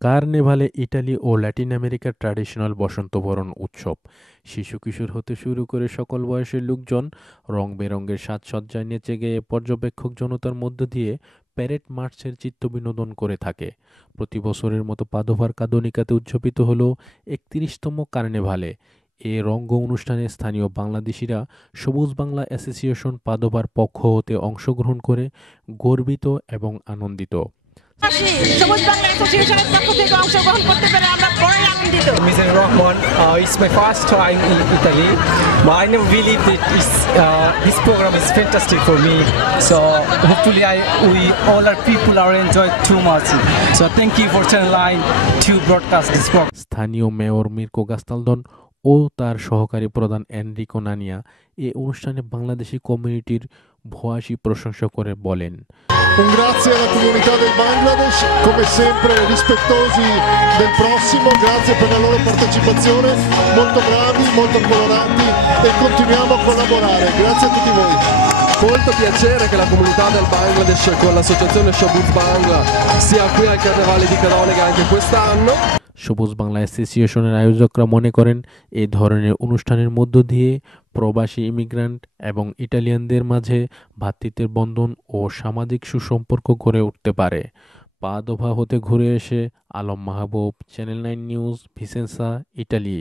কার্নিভালে Italy ও Latin আমেরিকার traditional বসন্তবরণ উৎসব। শিশু-কিশোর হতে শুরু করে সকল বয়সের লোকজন রং-বেরঙের সাজসজ্জায় নেচে গেয়ে পর্যবেক্ষক জনতার মধ্য দিয়ে প্যারেড মার্চের চিত্তবিনোদন করে থাকে। প্রতি বছরের মতো পাদোভার কাদোনিকাতে উদযাপিত হলো ৩১তম কার্নিভালে। এ রঙ্গ অনুষ্ঠানে স্থানীয় বাংলাদেশিরা সবুজ বাংলা অ্যাসোসিয়েশন পাদোভার পক্ষ হতে অংশগ্রহণ করে গর্বিত এবং আনন্দিত। আসি সবুজ বাংলা অ্যাসোসিয়েশনের পক্ষ থেকে অংশগ্রহণ করতে পেরে আমরা বড়ই আনন্দিত। Mr. Rahman, it's my first time in Italy, but I never believed that this program is fantastic for me. So hopefully, we all our people are enjoyed too much. So thank you for Channel 9 to broadcast this program. স্থানীয় mayor মির্কো গাস্তালদন ও তার সহকারী প্রধান Enrico নানিয়া এ অনুষ্ঠানে বাংলাদেশি কমিউনিটির ভূয়সী প্রশংসা করে বলেন, Un grazie alla comunità del Bangladesh, come sempre rispettosi del prossimo, grazie per la loro partecipazione, molto bravi, molto colorati e continuiamo a collaborare. Grazie a tutti voi. Molto piacere che la comunità del Bangladesh con l'associazione Shabuz Bangla sia qui al Carnevale di Cadonica anche quest'anno. সবুজ বাংলা অ্যাসোসিয়েশনের আয়োজকরা মনে করেন এই ধরনের অনুষ্ঠানের মধ্য দিয়ে প্রবাসী ইমিগ্রান্ট এবং ইটালিয়ানদের মাঝে ভ্রাতৃত্বের বন্ধন ও সামাজিক সুসম্পর্ক গড়ে উঠতে পারে। পাদোভা হতে ঘুরে এসে আলম মাহবুব, চ্যানেল 9 নিউজ, ভিসেন্সা, ইটালি।